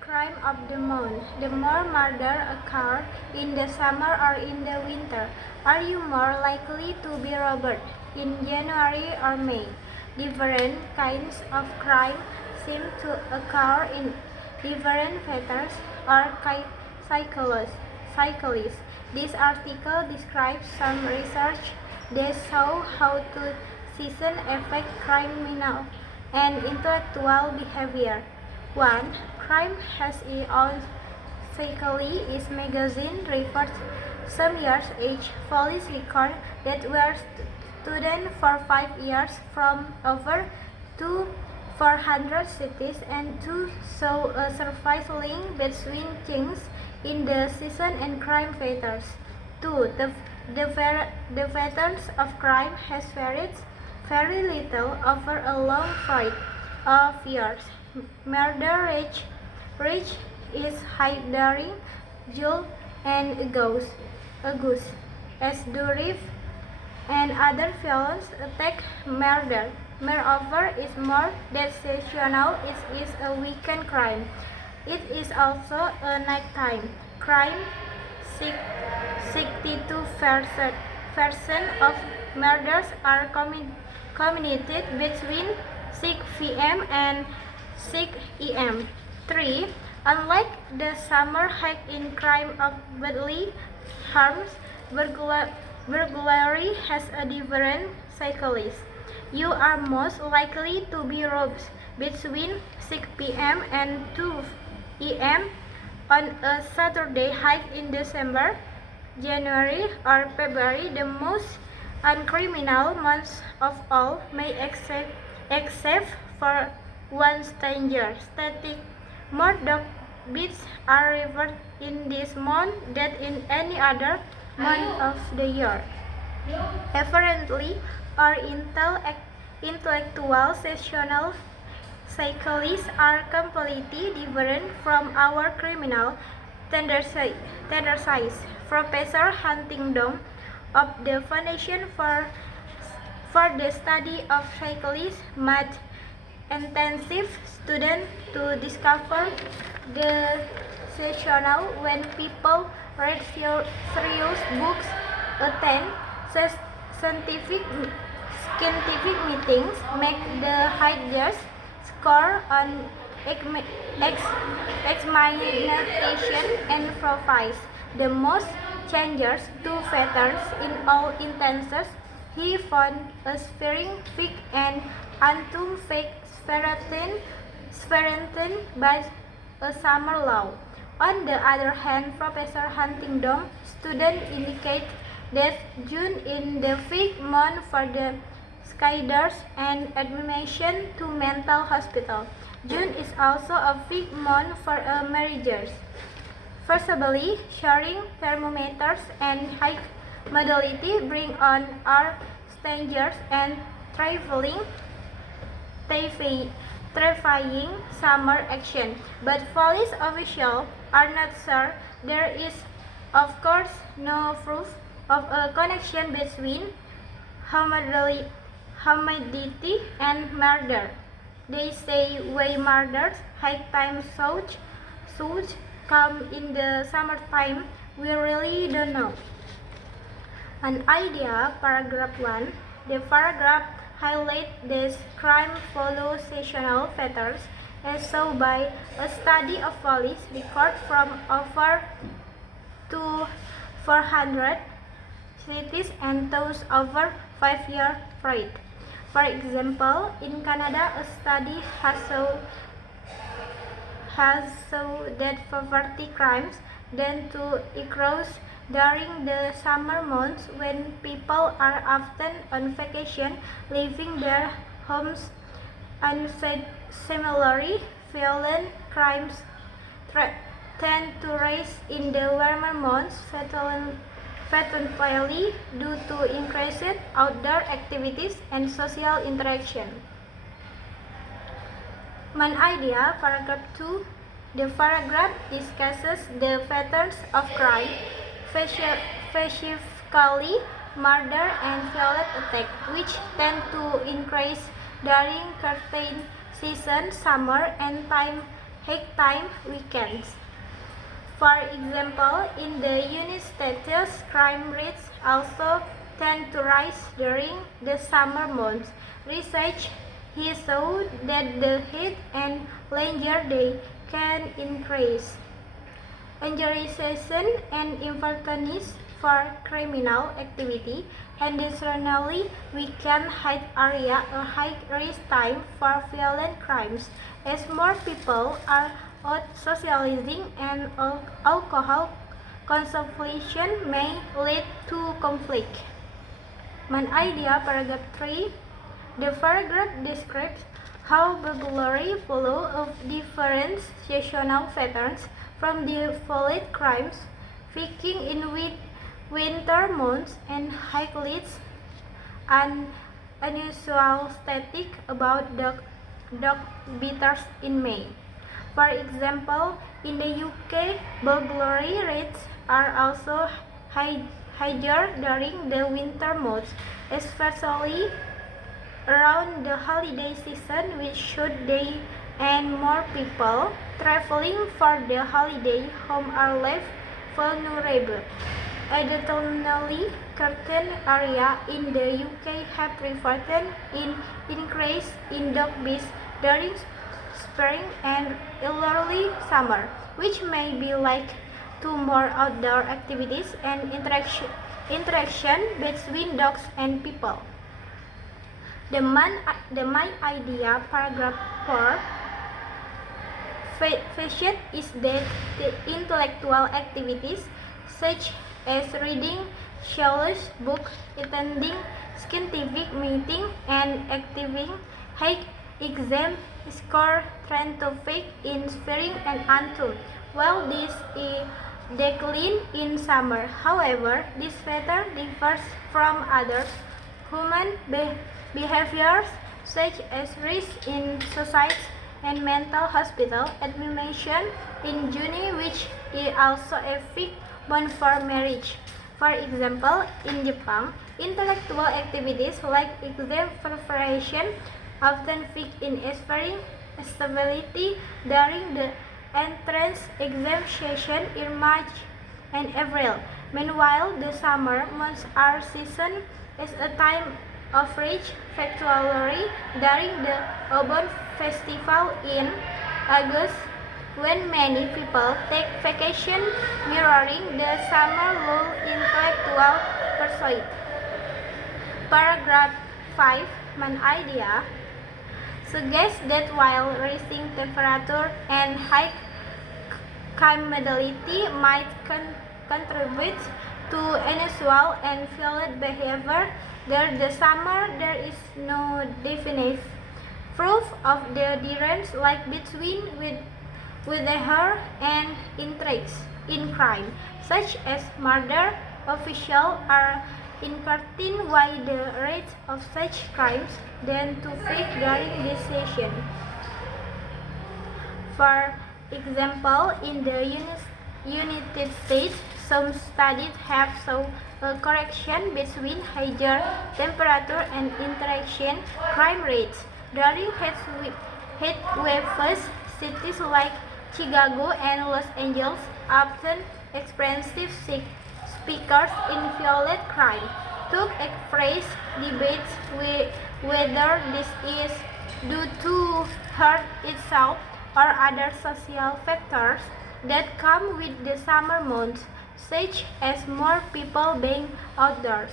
crime of the month. The more murder occur in the summer or in the winter. Are you more likely to be robbed in January or May? Different kinds of crime seem to occur in different factors or cyclists. This article describes some research that show how to season affect criminal and intellectual behavior. 1. Crime has its own cycle. Its magazine reports some years age police record that were students for 5 years from over 400 cities and to show a surprise link between changes in the season and crime patterns. 2. The patterns of crime has varied very little over a long period of years. Murder rate is high during July and August, as do rape and other violent attack murder. Moreover, is more sensational. It is a weekend crime. It is also a nighttime crime. 62% of murders are committed between 6 p.m. and 6 a.m. 3. Unlike the summer hike in crime of bodily harms, burglary has a different cycle. You are most likely to be robbed between 6 p.m. and 2 a.m. on a Saturday hike in December, January, or February, the most uncriminal months of all, may except for one stranger static. More dog bites are reported in this month than in any other month of the year. Apparently, our intellectual seasonal cycles are completely different from our criminal tendencies. Professor Huntington of the Foundation for the Study of Cycles made intensive studies to discover the seasonal when people read serious books, attend scientific meetings, make the highest score on examination, and provide the most changes to patterns in all instances. He found a scientific and autumn fake strengthened by a summer law. On the other hand, Professor Huntington students indicate that June is the fifth month for the skydivers and admission to mental hospital. June is also a fifth month for marriages. Firstly, sharing thermometers and high modality bring on our strangers and terrifying summer action, but police officials are not sure. There is, of course, no proof of a connection between humidity and murder. They say why murders high time should come in the summertime. We really don't know. An idea, paragraph 1. The paragraph highlights this crime follow seasonal patterns as shown by a study of police records from over 400 cities and those over 5-year period. For example, in Canada, a study has shown that poverty crimes tend to increase during the summer months when people are often on vacation, leaving their homes, and similarly, violent crimes tend to rise in the warmer months, fatally due to increased outdoor activities and social interaction. Main idea, paragraph 2. The paragraph discusses the patterns of crime, specifically murder and violent attack, which tend to increase during certain seasons, summer and high-time weekends. For example, in the United States, crime rates also tend to rise during the summer months. Research has shown that the heat and longer day can increase anxiety and importance for criminal activity. Additionally, weekend high area a high risk time for violent crimes, as more people are out socializing and alcohol consumption may lead to conflict. Main idea paragraph 3. The paragraph describes how burglary follows of different seasonal patterns from the violent crimes, peaking in winter months and highlights an unusual static about dog beaters in May. For example, in the UK, burglary rates are also higher during the winter months, especially around the holiday season, which should day and more people traveling for the holiday home are left vulnerable. Additionally, certain areas in the UK have reported an increase in dog bites during spring and early summer, which may be linked to more outdoor activities and interaction between dogs and people. The main idea, paragraph 4, facet is that the intellectual activities such as reading serious books, attending scientific meetings, and achieving high exam score tend to peak in spring and autumn, while this is decline in summer. However, this pattern differs from other human behaviors such as risk in suicide and mental hospital admission in June, which is also a fixed bond for marriage. For example, in Japan, intellectual activities like exam preparation often peak in spring stability during the entrance exam session in March and April. Meanwhile, the summer months are seen as a time of rich particularly during the Obon Festival in August, when many people take vacation, mirroring the summer lull intellectual pursuit. Paragraph 5, main idea, suggests that while rising temperature and high criminality might contribute to unusual and violent behavior during the summer, there is no definite proof of the direct link between behavior and intrigues in crime, such as murder. Officials are inquiring why the rate of such crimes tend to peak during this season. For example, in the United States, some studies have shown a correlation between higher temperature and interaction crime rates. During heat waves, cities like Chicago and Los Angeles often experience speakers in violent crime. To express debates whether this is due to hurt itself or other social factors that come with the summer months, such as more people being outdoors.